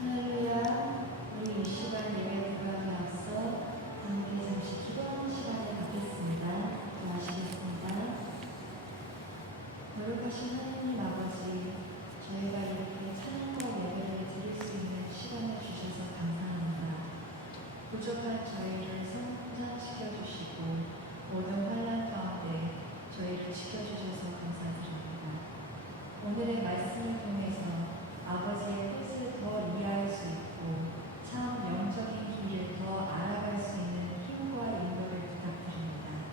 할렐루야. 우리 이 시간 예배 들어가기 앞서 함께 잠시 기도하는 시간을 갖겠습니다. 기도하시겠습니다. 거룩하신 하나님 아버지, 저희가 이렇게 찬양과 예배를 드릴 수 있는 시간을 주셔서 감사합니다. 부족한 저희를 성장시켜 주시고 모든 환난 가운데 저희를 지켜주셔서 감사드립니다. 오늘의 말씀을 통해서 아버지의 뜻을 더 이해할 수 있고 참 영적인 길을 더 알아갈 수 있는 힘과 인도를 부탁드립니다.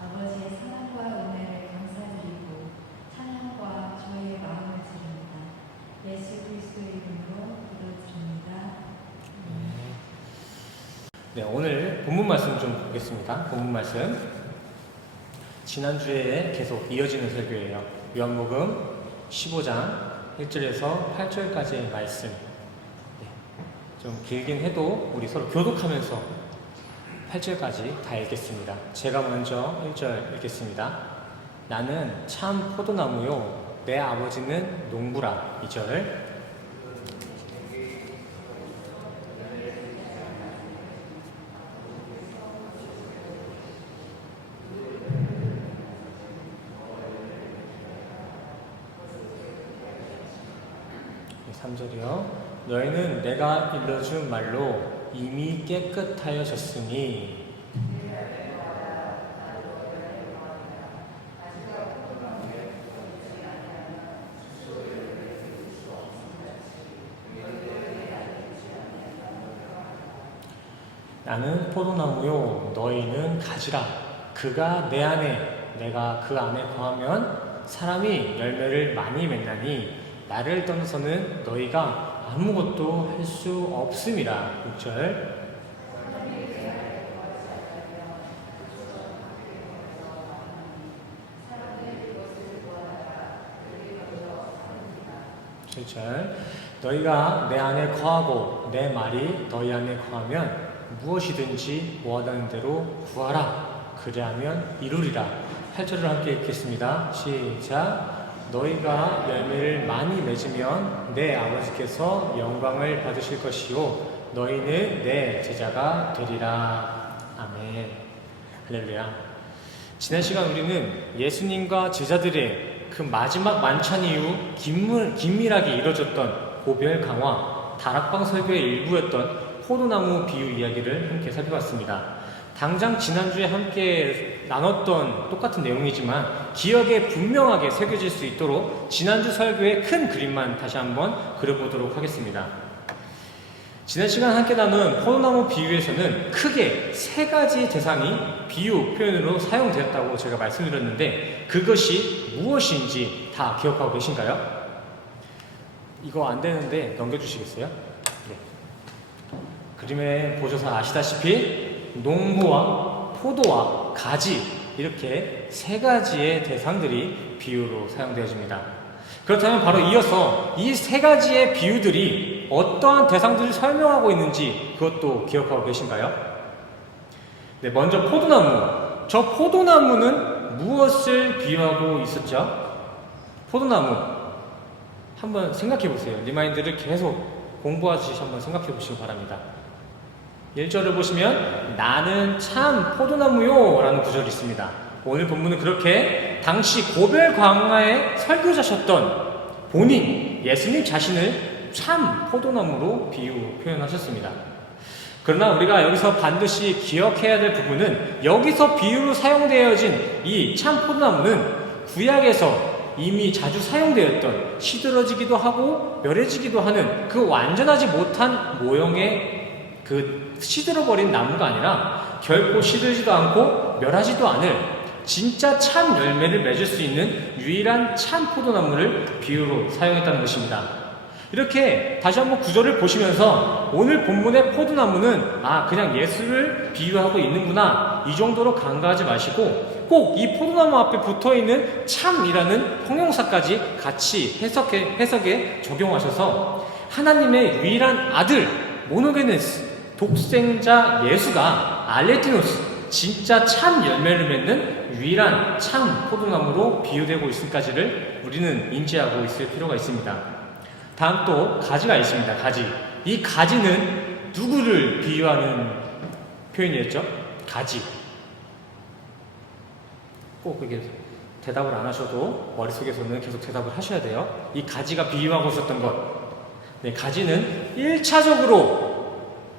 아버지의 사랑과 은혜를 감사드리고 찬양과 저희의 마음을 드립니다. 예수 그리스도의 이름으로 기도드립니다. 네, 오늘 본문 말씀 좀 보겠습니다. 본문 말씀 지난주에 계속 이어지는 설교예요. 요한복음 15장 1절에서 8절까지의 말씀. 네, 좀 길긴 해도 우리 서로 교독하면서 8절까지 다 읽겠습니다. 제가 먼저 1절 읽겠습니다. 나는 참 포도나무요 내 아버지는 농부라. 2절 3절이요. 너희는 내가 일러준 말로 이미 깨끗하여졌으니. 나는 포도나무요 너희는 가지라. 그가 내 안에 내가 그 안에 거하면 사람이 열매를 많이 맺나니 나를 떠나서는 너희가 아무것도 할 수 없음이라. 6절 7절 너희가 내 안에 거하고 내 말이 너희 안에 거하면 무엇이든지 원하는 대로 구하라. 그리하면 이루리라. 8절을 함께 읽겠습니다. 시작. 너희가 열매를 많이 맺으면 내 아버지께서 영광을 받으실 것이요 너희는 내 제자가 되리라. 아멘. 할렐루야. 지난 시간 우리는 예수님과 제자들의 그 마지막 만찬 이후 긴밀하게 이뤄졌던 고별 강화, 다락방 설교의 일부였던 포도나무 비유 이야기를 함께 살펴봤습니다. 당장 지난주에 함께 나눴던 똑같은 내용이지만 기억에 분명하게 새겨질 수 있도록 지난주 설교의 큰 그림만 다시 한번 그려보도록 하겠습니다. 지난 시간 함께 나눈 포도나무 비유에서는 크게 세 가지 대상이 비유 표현으로 사용되었다고 제가 말씀드렸는데 그것이 무엇인지 다 기억하고 계신가요? 이거 안 되는데 넘겨주시겠어요? 네. 그림에 보셔서 아시다시피 농부와 포도와 가지 이렇게 세 가지의 대상들이 비유로 사용되어집니다. 그렇다면 바로 이어서 이 세 가지의 비유들이 어떠한 대상들을 설명하고 있는지 그것도 기억하고 계신가요? 네, 먼저 포도나무. 저 포도나무는 무엇을 비유하고 있었죠? 포도나무. 한번 생각해 보세요. 리마인드를 계속 공부하듯이 한번 생각해 보시기 바랍니다. 1절을 보시면 나는 참 포도나무요 라는 구절이 있습니다. 오늘 본문은 그렇게 당시 고별 광야의 설교자셨던 본인 예수님 자신을 참 포도나무로 비유 표현하셨습니다. 그러나 우리가 여기서 반드시 기억해야 될 부분은 여기서 비유로 사용되어진 이 참 포도나무는 구약에서 이미 자주 사용되었던 시들어지기도 하고 멸해지기도 하는 그 완전하지 못한 모형의 그 시들어버린 나무가 아니라 결코 시들지도 않고 멸하지도 않을 진짜 참 열매를 맺을 수 있는 유일한 참 포도나무를 비유로 사용했다는 것입니다. 이렇게 다시 한번 구절을 보시면서 오늘 본문의 포도나무는 그냥 예수를 비유하고 있는구나 이 정도로 간과하지 마시고 꼭 이 포도나무 앞에 붙어있는 참이라는 형용사까지 같이 해석에 적용하셔서 하나님의 유일한 아들 모노게네스 독생자 예수가 알레티노스 진짜 참 열매를 맺는 유일한 참 포도나무로 비유되고 있을까지를 우리는 인지하고 있을 필요가 있습니다. 다음 또 가지가 있습니다. 가지. 이 가지는 누구를 비유하는 표현이었죠? 가지. 꼭 그게 대답을 안 하셔도 머릿속에서는 계속 대답을 하셔야 돼요. 이 가지가 비유하고 있었던 것. 네, 가지는 1차적으로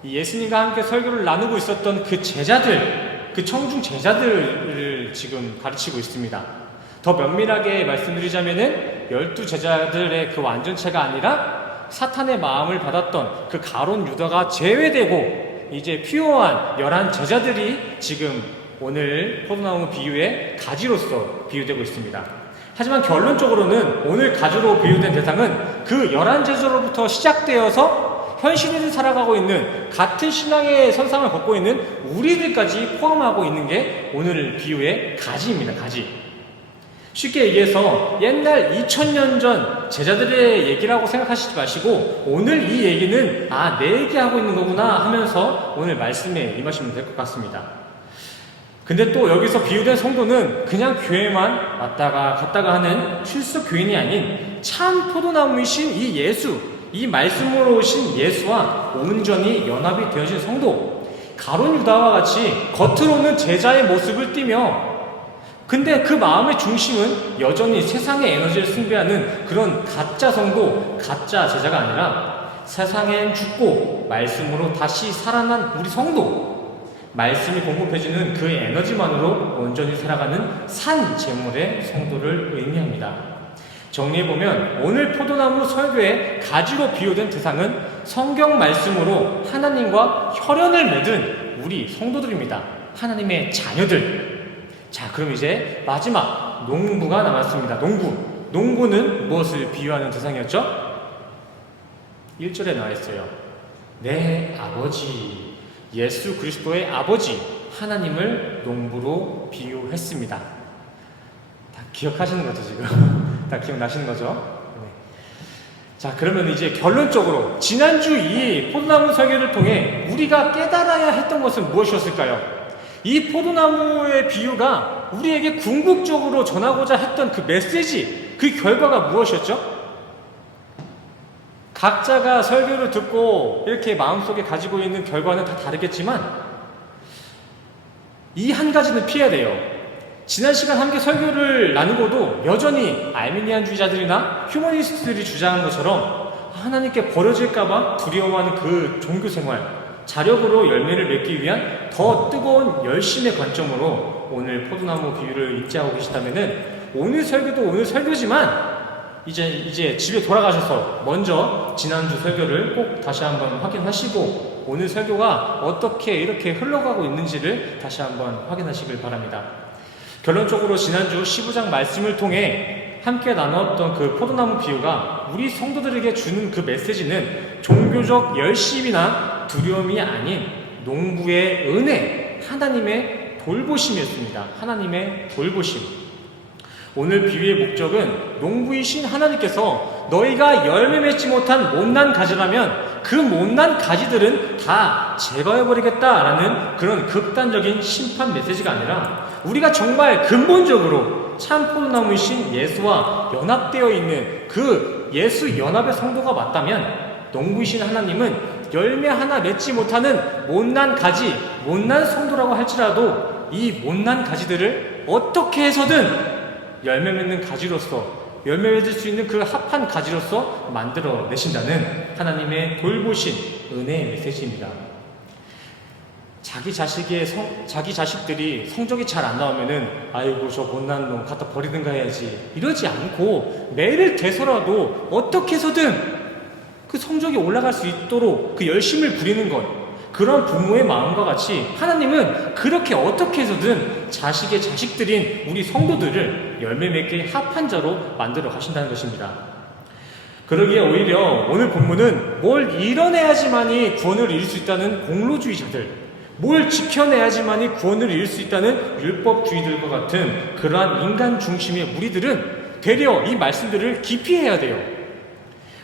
예수님과 함께 설교를 나누고 있었던 그 제자들, 그 청중 제자들을 지금 가르치고 있습니다. 더 면밀하게 말씀드리자면은 12제자들의 그 완전체가 아니라 사탄의 마음을 받았던 그 가룟 유다가 제외되고 이제 피요한 11제자들이 지금 오늘 포도나무 비유의 가지로서 비유되고 있습니다. 하지만 결론적으로는 오늘 가지로 비유된 대상은 그 11제자로부터 시작되어서 현 시대를 살아가고 있는 같은 신앙의 선상을 걷고 있는 우리들까지 포함하고 있는 게 오늘 비유의 가지입니다. 가지. 쉽게 얘기해서 옛날 2000년 전 제자들의 얘기라고 생각하시지 마시고 오늘 이 얘기는 내 얘기하고 있는 거구나 하면서 오늘 말씀에 임하시면 될 것 같습니다. 근데 또 여기서 비유된 성도는 그냥 교회만 왔다가 갔다가 하는 출석 교인이 아닌 참 포도나무이신 이 예수, 이 말씀으로 오신 예수와 온전히 연합이 되어진 성도, 가룟 유다와 같이 겉으로는 제자의 모습을 띠며 근데 그 마음의 중심은 여전히 세상의 에너지를 숭배하는 그런 가짜 성도, 가짜 제자가 아니라 세상엔 죽고 말씀으로 다시 살아난 우리 성도, 말씀이 공급해주는 그 에너지만으로 온전히 살아가는 산 제물의 성도를 의미합니다. 정리해보면 오늘 포도나무 설교의 가지로 비유된 대상은 성경 말씀으로 하나님과 혈연을 맺은 우리 성도들입니다. 하나님의 자녀들. 자, 그럼 이제 마지막 농부가 남았습니다. 농부는 무엇을 비유하는 대상이었죠? 1절에 나와 있어요. 내 아버지, 예수 그리스도의 아버지 하나님을 농부로 비유했습니다. 다 기억하시는 거죠, 지금? 다 기억나시는 거죠? 네. 자, 그러면 이제 결론적으로 지난주 이 포도나무 설교를 통해 우리가 깨달아야 했던 것은 무엇이었을까요? 이 포도나무의 비유가 우리에게 궁극적으로 전하고자 했던 그 메시지, 그 결과가 무엇이었죠? 각자가 설교를 듣고 이렇게 마음속에 가지고 있는 결과는 다 다르겠지만 이 한 가지는 피해야 돼요. 지난 시간 함께 설교를 나누고도 여전히 알미니안주의자들이나 휴머니스트들이 주장한 것처럼 하나님께 버려질까봐 두려워하는 그 종교생활, 자력으로 열매를 맺기 위한 더 뜨거운 열심의 관점으로 오늘 포도나무 비유를 인지하고 계시다면은 오늘 설교도 오늘 설교지만 이제 집에 돌아가셔서 먼저 지난주 설교를 꼭 다시 한번 확인하시고 오늘 설교가 어떻게 이렇게 흘러가고 있는지를 다시 한번 확인하시길 바랍니다. 결론적으로 지난주 15장 말씀을 통해 함께 나눴던 그 포도나무 비유가 우리 성도들에게 주는 그 메시지는 종교적 열심이나 두려움이 아닌 농부의 은혜, 하나님의 돌보심이었습니다. 하나님의 돌보심. 오늘 비유의 목적은 농부이신 하나님께서 너희가 열매 맺지 못한 못난 가지라면 그 못난 가지들은 다 제거해버리겠다라는 그런 극단적인 심판 메시지가 아니라 우리가 정말 근본적으로 참 포도나무이신 예수와 연합되어 있는 그 예수 연합의 성도가 맞다면 농부이신 하나님은 열매 하나 맺지 못하는 못난 가지, 못난 성도라고 할지라도 이 못난 가지들을 어떻게 해서든 열매 맺는 가지로서 열매 맺을 수 있는 그 합한 가지로서 만들어 내신다는 하나님의 돌보신 은혜의 메시지입니다. 자기 자식들이 성적이 잘 안 나오면은 아이고 저 못난 놈 갖다 버리든가 해야지 이러지 않고 매를 대서라도 어떻게 해서든 그 성적이 올라갈 수 있도록 그 열심을 부리는 것, 그런 부모의 마음과 같이 하나님은 그렇게 어떻게 해서든 자식의 자식들인 우리 성도들을 열매 맺게 합한 자로 만들어 가신다는 것입니다. 그러기에 오히려 오늘 본문은 뭘 이뤄내야지만이 구원을 이룰 수 있다는 공로주의자들, 뭘 지켜내야지만이 구원을 이룰 수 있다는 율법주의들과 같은 그러한 인간 중심의 무리들은 되려 이 말씀들을 기피해야 돼요.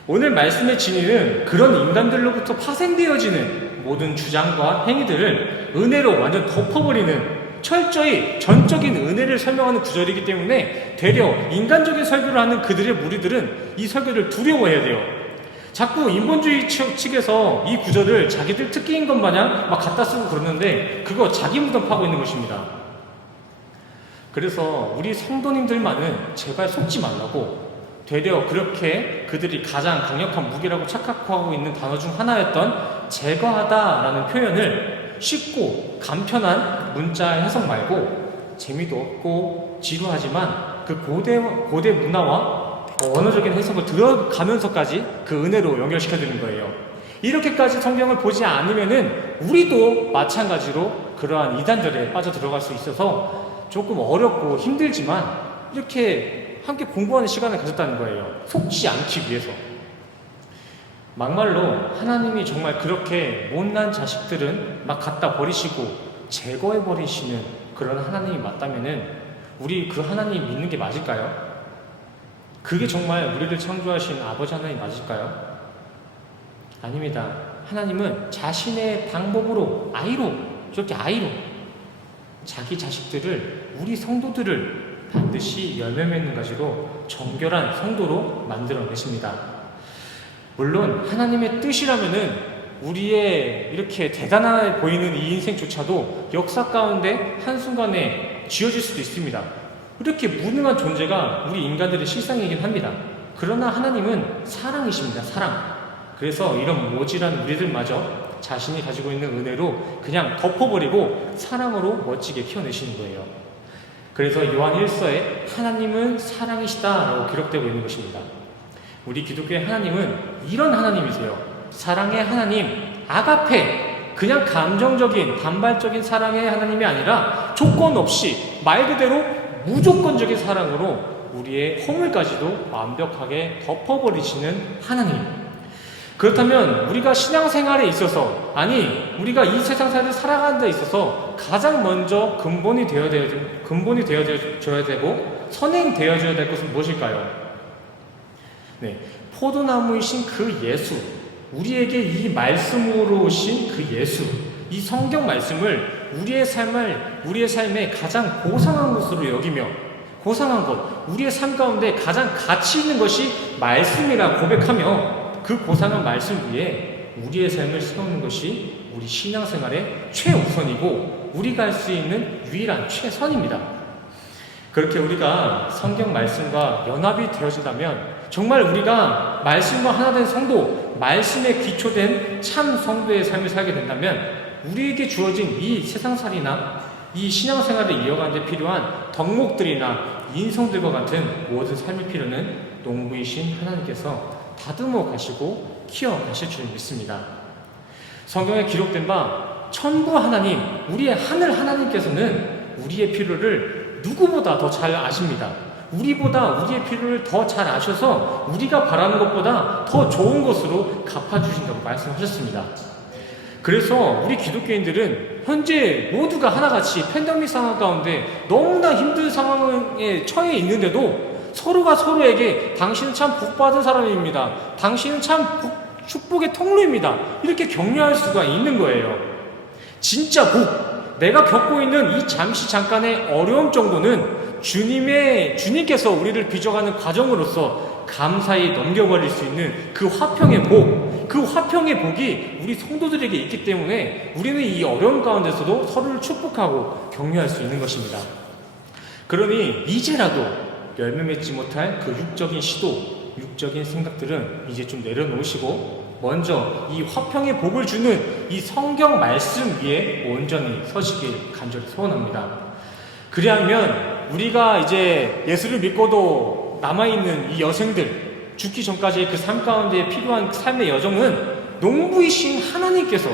오늘 말씀의 진리는 그런 인간들로부터 파생되어지는 모든 주장과 행위들을 은혜로 완전 덮어버리는 철저히 전적인 은혜를 설명하는 구절이기 때문에 되려 인간적인 설교를 하는 그들의 무리들은 이 설교를 두려워해야 돼요. 자꾸 인본주의 측에서 이 구절을 자기들 특기인 것 마냥 막 갖다 쓰고 그러는데 그거 자기 무덤 파고 있는 것입니다. 그래서 우리 성도님들만은 제발 속지 말라고, 되려 그렇게 그들이 가장 강력한 무기라고 착각하고 있는 단어 중 하나였던 제거하다라는 표현을 쉽고 간편한 문자 해석 말고 재미도 없고 지루하지만 그 고대 문화와 언어적인 해석을 들어가면서까지 그 은혜로 연결시켜드리는 거예요. 이렇게까지 성경을 보지 않으면은 우리도 마찬가지로 그러한 이단들에 빠져 들어갈 수 있어서 조금 어렵고 힘들지만 이렇게 함께 공부하는 시간을 가졌다는 거예요. 속지 않기 위해서. 막말로 하나님이 정말 그렇게 못난 자식들은 막 갖다 버리시고 제거해 버리시는 그런 하나님이 맞다면은 우리 그 하나님 믿는 게 맞을까요? 그게 정말 우리를 창조하신 아버지 하나님 맞을까요? 아닙니다. 하나님은 자신의 방법으로 저렇게 아이로 자기 자식들을, 우리 성도들을 반드시 열매 맺는 가지로 정결한 성도로 만들어내십니다. 물론 하나님의 뜻이라면은 우리의 이렇게 대단해 보이는 이 인생조차도 역사 가운데 한순간에 지어질 수도 있습니다. 이렇게 무능한 존재가 우리 인간들의 실상이긴 합니다. 그러나 하나님은 사랑이십니다. 사랑. 그래서 이런 모질한 우리들마저 자신이 가지고 있는 은혜로 그냥 덮어버리고 사랑으로 멋지게 키워내시는 거예요. 그래서 요한 1서에 하나님은 사랑이시다라고 기록되고 있는 것입니다. 우리 기독교의 하나님은 이런 하나님이세요. 사랑의 하나님, 아가페, 그냥 감정적인 단발적인 사랑의 하나님이 아니라 조건 없이 말 그대로 무조건적인 사랑으로 우리의 허물까지도 완벽하게 덮어버리시는 하나님. 그렇다면 우리가 신앙생활에 있어서, 아니 우리가 이 세상사를 살아가는 데 있어서 가장 먼저 근본이 되어줘야 되고 선행되어줘야 될 것은 무엇일까요? 네, 포도나무이신 그 예수, 우리에게 이 말씀으로 오신 그 예수, 이 성경 말씀을 우리의 삶의 가장 고상한 것으로 여기며, 고상한 것, 우리의 삶 가운데 가장 가치 있는 것이 말씀이라 고백하며 그 고상한 말씀 위에 우리의 삶을 세우는 것이 우리 신앙생활의 최우선이고 우리가 할 수 있는 유일한 최선입니다. 그렇게 우리가 성경 말씀과 연합이 되어진다면 정말 우리가 말씀과 하나 된 성도, 말씀에 기초된 참 성도의 삶을 살게 된다면 우리에게 주어진 이 세상살이나 이 신앙생활을 이어가는 데 필요한 덕목들이나 인성들과 같은 모든 삶의 필요는 농부이신 하나님께서 다듬어 가시고 키워 가실 줄 믿습니다. 성경에 기록된 바 천부 하나님, 우리의 하늘 하나님께서는 우리의 필요를 누구보다 더 잘 아십니다. 우리보다 우리의 필요를 더 잘 아셔서 우리가 바라는 것보다 더 좋은 것으로 갚아주신다고 말씀하셨습니다. 그래서 우리 기독교인들은 현재 모두가 하나같이 팬데믹 상황 가운데 너무나 힘든 상황에 처해 있는데도 서로가 서로에게 당신은 참 복받은 사람입니다. 당신은 참 축복의 통로입니다. 이렇게 격려할 수가 있는 거예요. 진짜 내가 겪고 있는 이 잠깐의 어려움 정도는 주님께서 우리를 빚어가는 과정으로서 감사히 넘겨버릴 수 있는 그 화평의 복이 우리 성도들에게 있기 때문에 우리는 이 어려움 가운데서도 서로를 축복하고 격려할 수 있는 것입니다. 그러니 이제라도 열매 맺지 못할 그 육적인 시도, 육적인 생각들은 이제 좀 내려놓으시고 먼저 이 화평의 복을 주는 이 성경 말씀 위에 온전히 서시길 간절히 소원합니다. 그리하면 우리가 이제 예수를 믿고도 남아있는 이 여생들, 죽기 전까지의 그 삶 가운데 필요한 삶의 여정은 농부이신 하나님께서,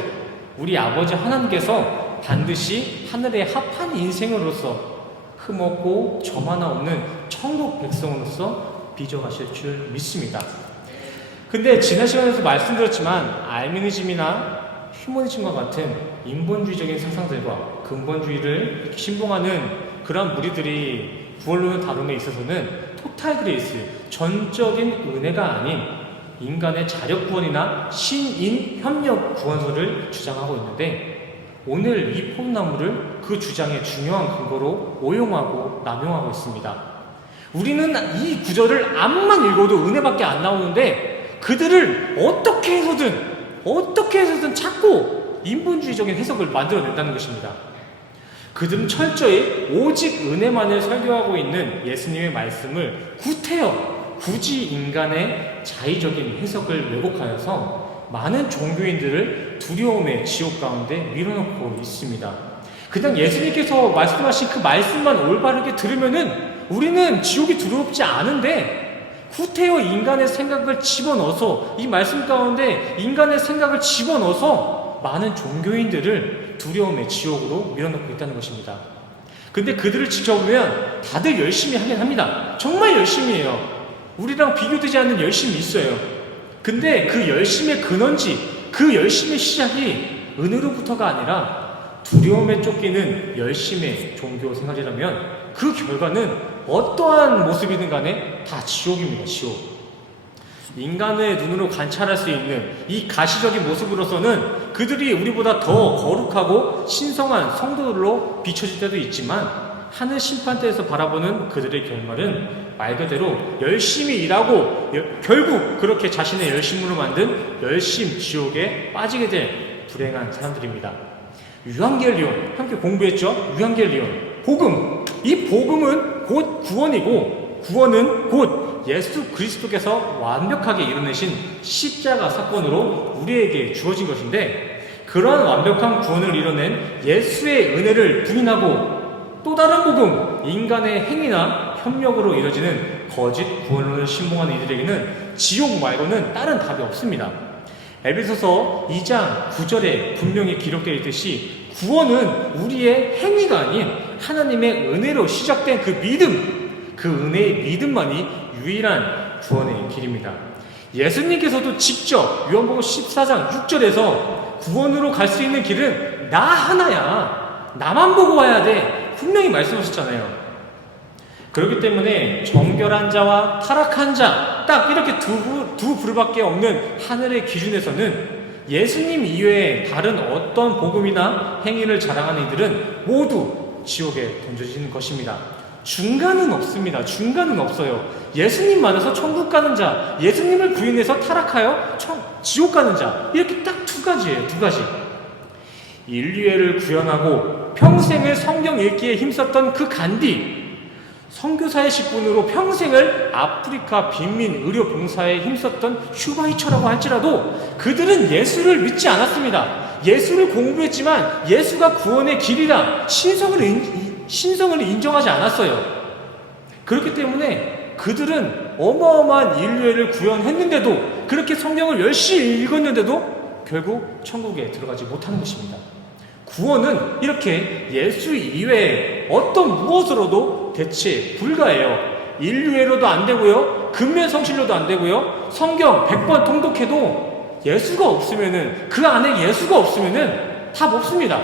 우리 아버지 하나님께서 반드시 하늘에 합한 인생으로서 흠없고 점 하나 없는 천국 백성으로서 빚어가실 줄 믿습니다. 근데 지난 시간에서 말씀드렸지만 알미니즘이나 휴머니즘과 같은 인본주의적인 사상들과 근본주의를 신봉하는 그런 무리들이 구원론을 다룸에 있어서는 토탈 그레이스, 전적인 은혜가 아닌 인간의 자력 구원이나 신인 협력 구원설을 주장하고 있는데, 오늘 이 포도나무를 그 주장의 중요한 근거로 오용하고 남용하고 있습니다. 우리는 이 구절을 앞만 읽어도 은혜밖에 안 나오는데 그들을 어떻게 해서든 자꾸 인본주의적인 해석을 만들어낸다는 것입니다. 그들은 철저히 오직 은혜만을 설교하고 있는 예수님의 말씀을 구태여 굳이 인간의 자의적인 해석을 왜곡하여서 많은 종교인들을 두려움의 지옥 가운데 밀어넣고 있습니다. 그냥 예수님께서 말씀하신 그 말씀만 올바르게 들으면은 우리는 지옥이 두렵지 않은데, 구태여 인간의 생각을 집어넣어서, 이 말씀 가운데 인간의 생각을 집어넣어서 많은 종교인들을 두려움의 지옥으로 밀어넣고 있다는 것입니다. 근데 그들을 지켜보면 다들 열심히 하긴 합니다. 정말 열심히 해요. 우리랑 비교되지 않는 열심이 있어요. 근데 그 열심의 근원지, 그 열심의 시작이 은혜로부터가 아니라 두려움에 쫓기는 열심의 종교 생활이라면 그 결과는 어떠한 모습이든 간에 다 지옥입니다. 지옥. 인간의 눈으로 관찰할 수 있는 이 가시적인 모습으로서는 그들이 우리보다 더 거룩하고 신성한 성도들로 비춰질 때도 있지만, 하늘 심판대에서 바라보는 그들의 결말은 말 그대로 열심히 일하고 결국 그렇게 자신의 열심으로 만든 열심 지옥에 빠지게 될 불행한 사람들입니다. 유한겔리온 함께 공부했죠? 유한겔리온 복음, 이 복음은 곧 구원이고, 구원은 곧 예수 그리스도께서 완벽하게 이뤄내신 십자가 사건으로 우리에게 주어진 것인데, 그러한 완벽한 구원을 이뤄낸 예수의 은혜를 부인하고 또 다른 복음, 인간의 행위나 협력으로 이뤄지는 거짓 구원론을 신봉하는 이들에게는 지옥 말고는 다른 답이 없습니다. 에베소서 2장 9절에 분명히 기록되어 있듯이 구원은 우리의 행위가 아닌 하나님의 은혜로 시작된 그 믿음, 그 은혜의 믿음만이 유일한 구원의 길입니다. 예수님께서도 직접 요한복음 14장 6절에서 구원으로 갈 수 있는 길은 나 하나야, 나만 보고 와야 돼, 분명히 말씀하셨잖아요. 그렇기 때문에 정결한 자와 타락한 자, 딱 이렇게 두 부류밖에 없는 하늘의 기준에서는 예수님 이외에 다른 어떤 복음이나 행위를 자랑하는 이들은 모두 지옥에 던져지는 것입니다. 중간은 없습니다. 중간은 없어요. 예수님 만나서 천국 가는 자, 예수님을 부인해서 타락하여 지옥 가는 자, 이렇게 딱 두 가지예요. 두 가지. 인류애를 구현하고 평생을 성경 읽기에 힘썼던 그 간디, 선교사의 직분으로 평생을 아프리카 빈민 의료 봉사에 힘썼던 슈바이처라고 할지라도 그들은 예수를 믿지 않았습니다. 예수를 공부했지만 예수가 구원의 길이라 신성을 인정하지 않았어요. 그렇기 때문에 그들은 어마어마한 인류애를 구현했는데도, 그렇게 성경을 열심히 읽었는데도 결국 천국에 들어가지 못하는 것입니다. 구원은 이렇게 예수 이외에 어떤 무엇으로도 대체 불가해요. 인류애로도 안 되고요, 근면성실로도 안 되고요, 성경 100번 통독해도 예수가 없으면은, 그 안에 예수가 없으면은 답 없습니다.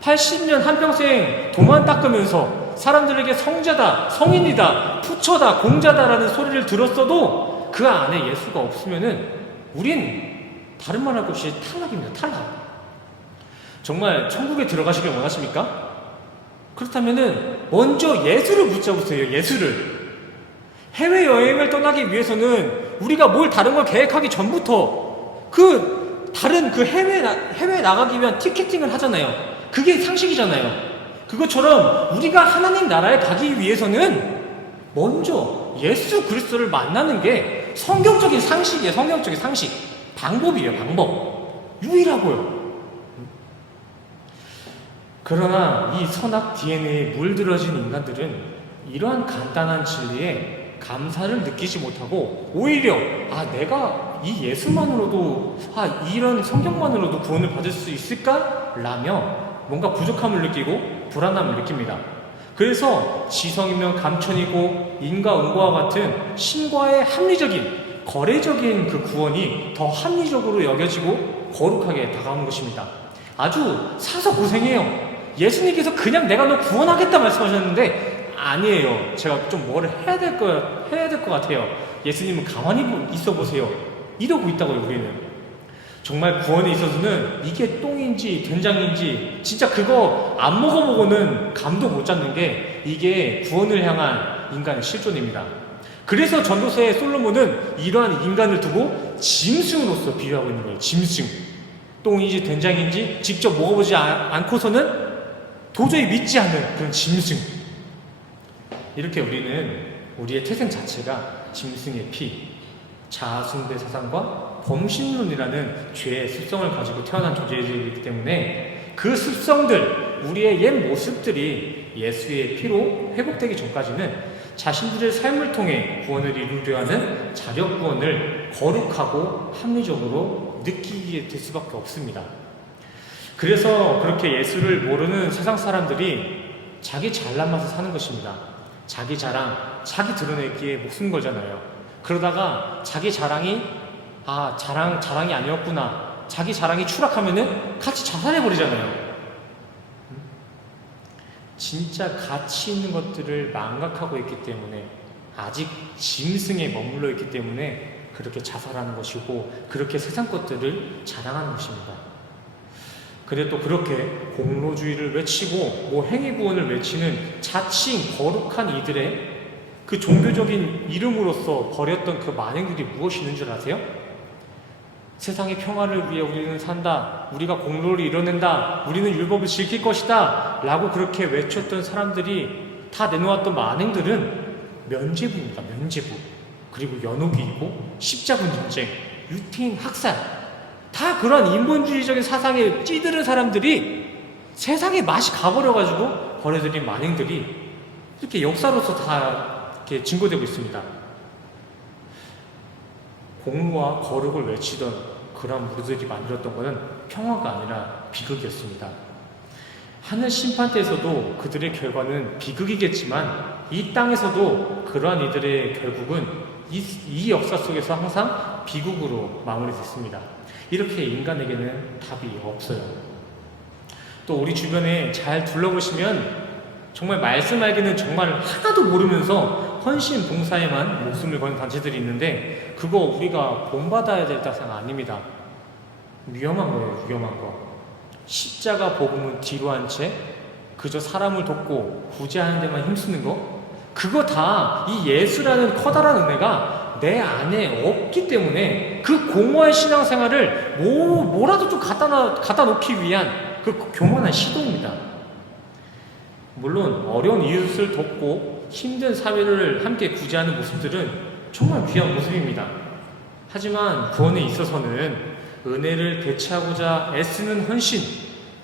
80년 한평생 도만 닦으면서 사람들에게 성자다, 성인이다, 부처다, 공자다라는 소리를 들었어도 그 안에 예수가 없으면은 우린 다른 말 할 것 없이 탈락입니다. 탈락. 정말 천국에 들어가시길 원하십니까? 그렇다면은 먼저 예수를 붙잡으세요. 예수를. 해외여행을 떠나기 위해서는 우리가 뭘 다른 걸 계획하기 전부터 다른 해외에 나가기 위한 티켓팅을 하잖아요. 그게 상식이잖아요. 그것처럼 우리가 하나님 나라에 가기 위해서는 먼저 예수 그리스도를 만나는 게 성경적인 상식이에요. 성경적인 상식. 방법이에요. 방법. 유일하고요. 그러나 이 선악 DNA에 물들어진 인간들은 이러한 간단한 진리에 감사를 느끼지 못하고 오히려 내가 이 예수만으로도 이런 성경만으로도 구원을 받을 수 있을까? 라며 뭔가 부족함을 느끼고 불안함을 느낍니다. 그래서 지성이면 감천이고 인과응보와 같은 신과의 합리적인 거래적인 그 구원이 더 합리적으로 여겨지고 거룩하게 다가오는 것입니다. 아주 사서 고생해요. 예수님께서 그냥 내가 너 구원하겠다 말씀하셨는데 아니에요. 제가 좀 뭐를 해야 될 것 같아요. 예수님은 가만히 있어 보세요. 이러고 있다고요. 우리는 정말 구원에 있어서는 이게 똥인지 된장인지 진짜 그거 안 먹어보고는 감도 못 잡는 게 이게 구원을 향한 인간의 실존입니다. 그래서 전도서의 솔로몬은 이러한 인간을 두고 짐승으로서 비유하고 있는 거예요. 짐승. 똥인지 된장인지 직접 먹어보지 않고서는 도저히 믿지 않는 그런 짐승. 이렇게 우리는 우리의 태생 자체가 짐승의 피, 자아숭배 사상과 범신론이라는 죄의 습성을 가지고 태어난 존재이기 때문에 그 습성들, 우리의 옛 모습들이 예수의 피로 회복되기 전까지는 자신들의 삶을 통해 구원을 이루려 하는 자력 구원을 거룩하고 합리적으로 느끼게 될 수밖에 없습니다. 그래서 그렇게 예수를 모르는 세상 사람들이 자기 잘난 맛을 사는 것입니다. 자기 자랑, 자기 드러내기에 목숨 걸잖아요. 그러다가 자기 자랑이 자랑이 아니었구나, 자기 자랑이 추락하면은 같이 자살해버리잖아요. 진짜 가치 있는 것들을 망각하고 있기 때문에, 아직 짐승에 머물러 있기 때문에 그렇게 자살하는 것이고, 그렇게 세상 것들을 자랑하는 것입니다. 근데 또 그렇게 공로주의를 외치고 행위구원을 외치는 자칭 거룩한 이들의 그 종교적인 이름으로서 버렸던 그 만행들이 무엇이 있는 줄 아세요? 세상의 평화를 위해 우리는 산다, 우리가 공로를 이뤄낸다, 우리는 율법을 지킬 것이다 라고 그렇게 외쳤던 사람들이 다 내놓았던 만행들은 면죄부입니다. 면죄부. 그리고 연옥이고 십자군 전쟁, 유태인 학살, 다 그런 인본주의적인 사상에 찌들은 사람들이 세상에 맛이 가버려가지고 버려들인 만행들이 이렇게 역사로서 다 이렇게 증거되고 있습니다. 공로와 거룩을 외치던 그런 무리들이 만들었던 것은 평화가 아니라 비극이었습니다. 하늘 심판대에서도 그들의 결과는 비극이겠지만, 이 땅에서도 그러한 이들의 결국은 이 역사 속에서 항상 비극으로 마무리됐습니다. 이렇게 인간에게는 답이 없어요. 또 우리 주변에 잘 둘러보시면 정말 말씀 알기는 정말 하나도 모르면서 헌신 봉사에만 목숨을 거는 단체들이 있는데, 그거 우리가 본받아야 될 대상 아닙니다. 위험한 거예요. 위험한 거. 십자가 복음은 뒤로 한 채 그저 사람을 돕고 구제하는 데만 힘쓰는 거, 그거 다 이 예수라는 커다란 은혜가 내 안에 없기 때문에 그 공허한 신앙생활을 뭐라도 좀 갖다 놓기 위한 그 교만한 시도입니다. 물론 어려운 이웃을 돕고 힘든 사회를 함께 구제하는 모습들은 정말 귀한 모습입니다. 하지만 구원에 있어서는 은혜를 대체하고자 애쓰는 헌신,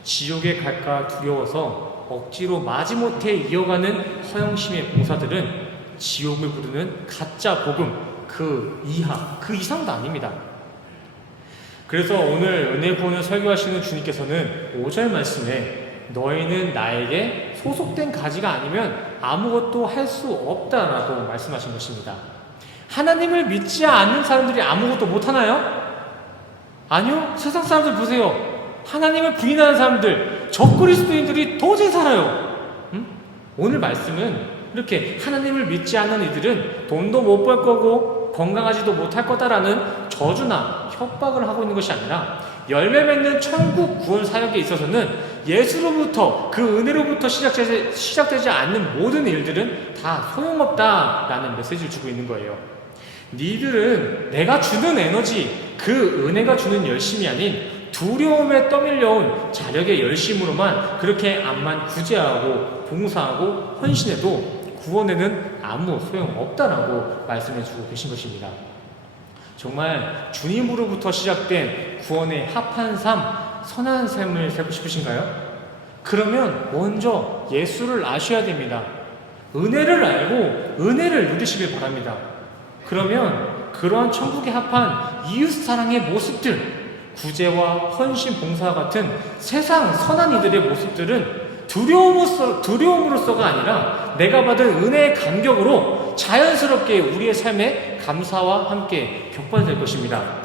지옥에 갈까 두려워서 억지로 마지못해 이어가는 허영심의 봉사들은 지옥을 부르는 가짜 복음 그 이하, 그 이상도 아닙니다. 그래서 오늘 은혜 구원을 설교하시는 주님께서는 5절 말씀에 너희는 나에게 소속된 가지가 아니면 아무것도 할 수 없다라고 말씀하신 것입니다. 하나님을 믿지 않는 사람들이 아무것도 못하나요? 아니요. 세상 사람들 보세요. 하나님을 부인하는 사람들, 적그리스도인들이 더 잘 살아요. 오늘 말씀은 이렇게 하나님을 믿지 않는 이들은 돈도 못 벌 거고 건강하지도 못할 거다라는 저주나 협박을 하고 있는 것이 아니라, 열매 맺는 천국 구원 사역에 있어서는 예수로부터, 그 은혜로부터 시작되지 않는 모든 일들은 다 소용없다라는 메시지를 주고 있는 거예요. 니들은 내가 주는 에너지, 그 은혜가 주는 열심이 아닌 두려움에 떠밀려온 자력의 열심으로만 그렇게 암만 구제하고 봉사하고 헌신해도 구원에는 아무 소용없다라고 말씀해 주고 계신 것입니다. 정말 주님으로부터 시작된 구원의 합한 삶, 선한 삶을 살고 싶으신가요? 그러면 먼저 예수를 아셔야 됩니다. 은혜를 알고 은혜를 누리시길 바랍니다. 그러면 그러한 천국에 합한 이웃사랑의 모습들, 구제와 헌신 봉사와 같은 세상 선한 이들의 모습들은 두려움으로서가 아니라 내가 받은 은혜의 감격으로 자연스럽게 우리의 삶에 감사와 함께 격발될 것입니다.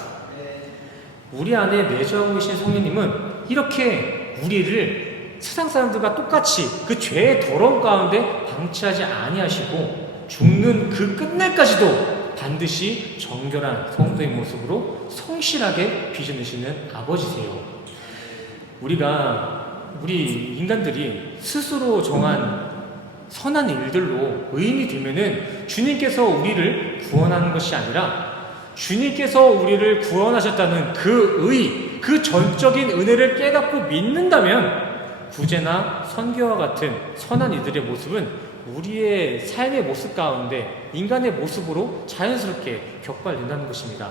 우리 안에 내주하고 계신 성령님은 이렇게 우리를 세상 사람들과 똑같이 그 죄의 더러움 가운데 방치하지 아니하시고 죽는 그 끝날까지도 반드시 정결한 성도의 모습으로 성실하게 빚어내시는 아버지세요. 우리 인간들이 스스로 정한 선한 일들로 의인이 되면은 주님께서 우리를 구원하는 것이 아니라 주님께서 우리를 구원하셨다는 그 의, 그 전적인 은혜를 깨닫고 믿는다면 구제나 선교와 같은 선한 이들의 모습은 우리의 삶의 모습 가운데 인간의 모습으로 자연스럽게 격발된다는 것입니다.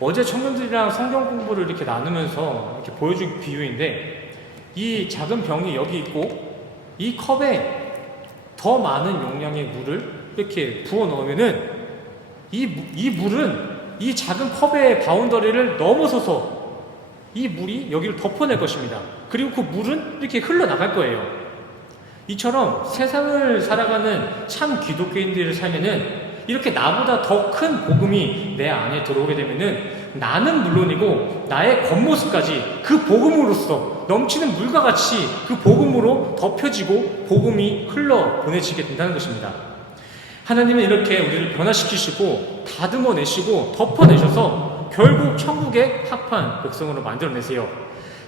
어제 청년들이랑 성경 공부를 이렇게 나누면서 이렇게 보여준 비유인데, 이 작은 병이 여기 있고 이 컵에 더 많은 용량의 물을 이렇게 부어 넣으면은 이 물은 이 작은 컵의 바운더리를 넘어서서 이 물이 여기를 덮어낼 것입니다. 그리고 그 물은 이렇게 흘러나갈 거예요. 이처럼 세상을 살아가는 참 기독교인들의 삶에는 이렇게 나보다 더 큰 복음이 내 안에 들어오게 되면은 나는 물론이고 나의 겉모습까지 그 복음으로써 넘치는 물과 같이 그 복음으로 덮여지고 복음이 흘러 보내지게 된다는 것입니다. 하나님은 이렇게 우리를 변화시키시고 다듬어내시고 덮어내셔서 결국 천국의 합한 백성으로 만들어내세요.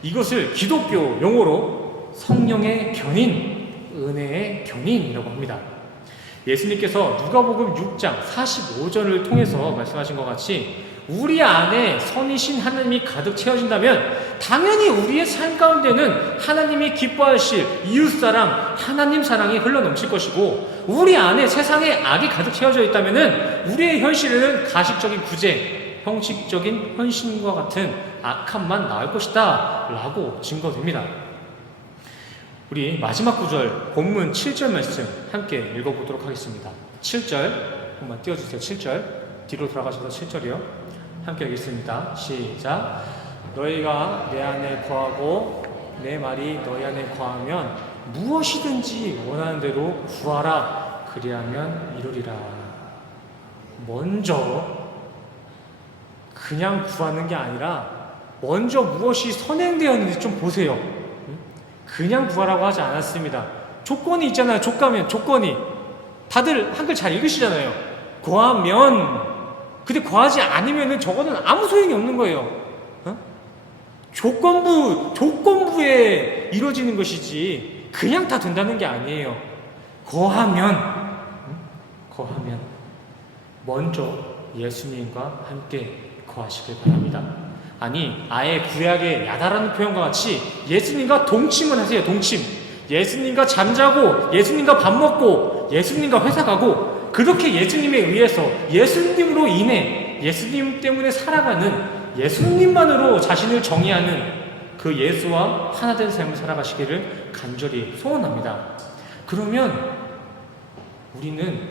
이것을 기독교 용어로 성령의 견인, 은혜의 견인이라고 합니다. 예수님께서 누가복음 6장 45절을 통해서 말씀하신 것 같이 우리 안에 선이신 하나님이 가득 채워진다면 당연히 우리의 삶 가운데는 하나님이 기뻐하실 이웃사랑, 하나님 사랑이 흘러넘칠 것이고, 우리 안에 세상에 악이 가득 채워져 있다면 우리의 현실에는 가식적인 구제, 형식적인 헌신과 같은 악함만 나올 것이다 라고 증거됩니다. 우리 마지막 구절 본문 7절 말씀 함께 읽어보도록 하겠습니다. 7절 한번 띄워주세요. 7절 뒤로 돌아가셔서 7절이요. 함께 읽겠습니다. 시작. 너희가 내 안에 거하고 내 말이 너희 안에 거하면 무엇이든지 원하는 대로 구하라. 그리하면 이루리라. 먼저 그냥 구하는 게 아니라 먼저 무엇이 선행되었는지 좀 보세요. 그냥 구하라고 하지 않았습니다. 조건이 있잖아요. 조건이. 다들 한글 잘 읽으시잖아요. 구하면. 근데 구하지 않으면 저거는 아무 소용이 없는 거예요. 조건부에 이루어지는 것이지 그냥 다 된다는 게 아니에요. 거하면 먼저 예수님과 함께 거하시길 바랍니다. 아니, 아예 구약의 야다라는 표현과 같이 예수님과 동침을 하세요. 동침. 예수님과 잠자고, 예수님과 밥 먹고, 예수님과 회사 가고, 그렇게 예수님에 의해서 예수님으로 인해 예수님 때문에 살아가는, 예수님만으로 자신을 정의하는 그 예수와 하나 된 삶을 살아가시기를 간절히 소원합니다. 그러면 우리는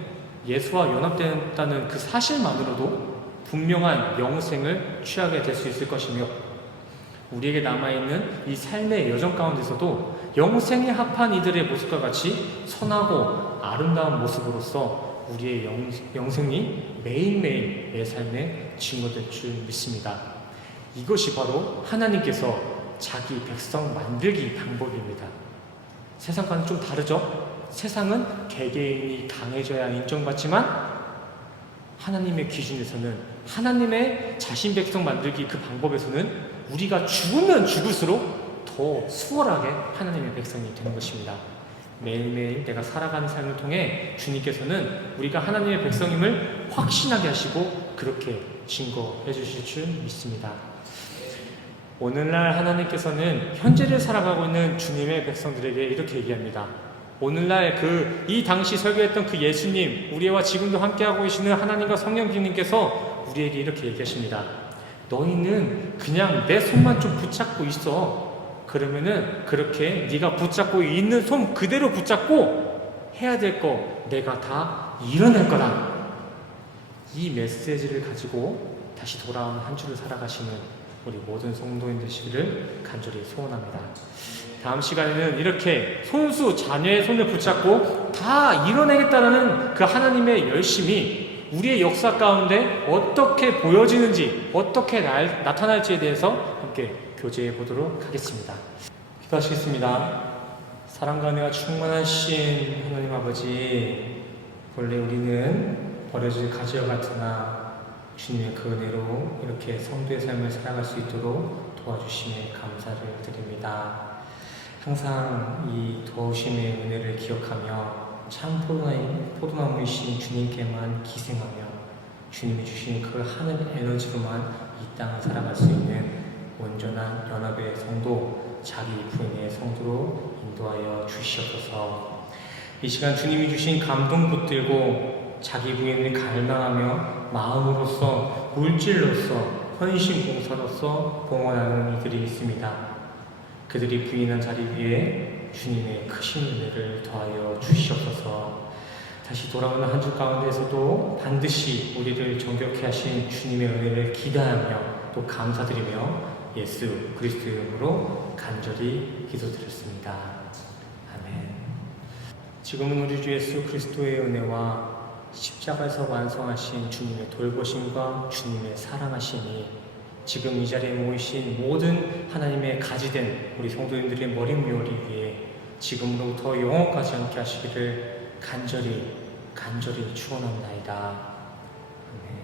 예수와 연합된다는 그 사실만으로도 분명한 영생을 취하게 될 수 있을 것이며, 우리에게 남아있는 이 삶의 여정 가운데서도 영생에 합한 이들의 모습과 같이 선하고 아름다운 모습으로서 우리의 영생이 매일매일 내 삶에 증거될 줄 믿습니다. 이것이 바로 하나님께서 자기 백성 만들기 방법입니다. 세상과는 좀 다르죠? 세상은 개개인이 강해져야 인정받지만 하나님의 기준에서는, 하나님의 자신 백성 만들기 그 방법에서는 우리가 죽으면 죽을수록 더 수월하게 하나님의 백성이 되는 것입니다. 매일매일 내가 살아가는 삶을 통해 주님께서는 우리가 하나님의 백성임을 확신하게 하시고 그렇게 증거해 주실 줄 믿습니다. 오늘날 하나님께서는 현재를 살아가고 있는 주님의 백성들에게 이렇게 얘기합니다. 오늘날 이 당시 설교했던 그 예수님, 우리와 지금도 함께하고 계시는 하나님과 성령님께서 우리에게 이렇게 얘기하십니다. 너희는 그냥 내 손만 좀 붙잡고 있어. 그러면은 그렇게 네가 붙잡고 있는 손 그대로 붙잡고 해야 될 거 내가 다 이뤄낼 거다. 이 메시지를 가지고 다시 돌아온 한 주를 살아가시는 우리 모든 성도인 되시기를 간절히 소원합니다. 다음 시간에는 이렇게 손수 자녀의 손을 붙잡고 다 이뤄내겠다는 그 하나님의 열심이 우리의 역사 가운데 어떻게 보여지는지, 어떻게 나타날지에 대해서 함께 교제해 보도록 하겠습니다. 기도하시겠습니다. 사랑과 은혜가 충만하신 하나님 아버지, 본래 우리는 버려질 가지와 같으나 주님의 그 은혜로 이렇게 성도의 삶을 살아갈 수 있도록 도와주심에 감사를 드립니다. 항상 이 도우심의 은혜를 기억하며 참 포도나무이신 주님께만 기생하며 주님이 주신 그 하늘 에너지로만 이 땅을 살아갈 수 있는 온전한 연합의 성도, 자기 부인의 성도로 인도하여 주시옵소서. 이 시간 주님이 주신 감동 붙들고 자기 부인을 갈망하며 마음으로서, 물질로서, 헌신 봉사로서 봉헌하는 이들이 있습니다. 그들이 부인한 자리 위에 주님의 크신 은혜를 더하여 주시옵소서. 다시 돌아오는 한 주 가운데에서도 반드시 우리를 정결케 하신 주님의 은혜를 기대하며 또 감사드리며 예수 그리스도의 이름으로 간절히 기도드렸습니다. 아멘. 지금은 우리 주 예수 그리스도의 은혜와 십자가에서 완성하신 주님의 돌보심과 주님의 사랑하심이 지금 이 자리에 모이신 모든 하나님의 가지된 우리 성도님들의 머리묘리 위에 지금으로부터 영원까지 함께 하시기를 간절히 축원합니다. 아멘.